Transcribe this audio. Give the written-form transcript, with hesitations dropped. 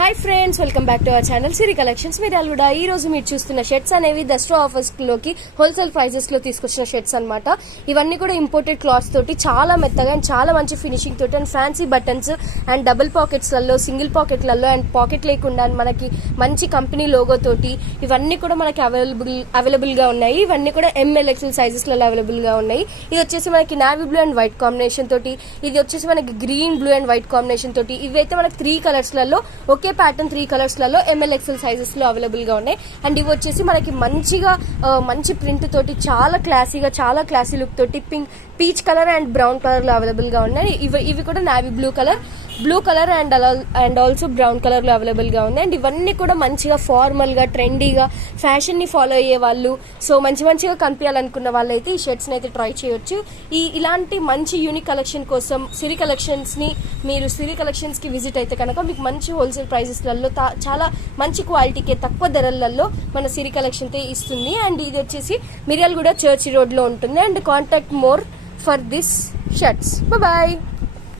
Hi friends, welcome back to our channel Siri collections. మీరు కూడా ఈ రోజు మీరు చూస్తున్న షర్ట్స్ అనేవి దసరా ఆఫర్స్ లోకి హోల్సేల్ ప్రైజెస్ లో తీసుకొచ్చిన షర్ట్స్ అన్నమాట. ఇవన్నీ కూడా ఇంపోర్టెడ్ క్లాత్స్ తోటి చాలా మెత్తగా అండ్ చాలా మంచి ఫినిషింగ్ తోటి and fancy buttons and double pockets లలో, సింగిల్ పాకెట్లలో అండ్ పాకెట్ లేకుండా మనకి మంచి కంపెనీ లోగో తోటి ఇవన్నీ కూడా మనకి అవైలబుల్ గా ఉన్నాయి. ఇవన్నీ కూడా ML-XL సైజెస్ లలో అవైలబుల్ గా ఉన్నాయి. ఇది వచ్చేసి మనకి navy blue and white combination తోటి, ఇది వచ్చేసి మనకి green blue and white combination తోటి, ఇవైతే మనకి 3 కలర్స్ లలో ఒకే ప్యాటర్న్ 3 కలర్స్ లలో ML-XL సైజెస్ లో అవైలబుల్ గా ఉన్నాయి. అండ్ ఇవి వచ్చేసి మనకి మంచిగా మంచి ప్రింట్ తోటి చాలా క్లాసీ లుక్ తోటి peach colour and brown colour లో అవైలబుల్ గా ఉన్నాయి. ఇవి కూడా navy blue colour and also brown colour లో అవైలబుల్ గా ఉన్నాయి. అండ్ ఇవన్నీ కూడా మంచిగా ఫార్మల్ గా ట్రెండీగా ఫ్యాషన్ ని ఫాలో అయ్యే వాళ్ళు, సో మంచిగా కనిపించాలనుకున్న వాళ్ళు అయితే ఈ షర్ట్స్ ని అయితే ట్రై చేయొచ్చు. ఇలాంటి మంచి యూనిక్ కలెక్షన్ కోసం సిరి కలెక్షన్స్ కి విజిట్ అయితే కనుక మీకు మంచి హోల్సేల్ ప్రైజెస్ లలో చాలా మంచి క్వాలిటీకి తక్కువ ధరలలో మన సిరి కలెక్షన్ ఇస్తుంది. అండ్ ఇది వచ్చేసి మిర్యాలగూడ చర్చి రోడ్ లో ఉంటుంది. And contact more for this shirts. Bye.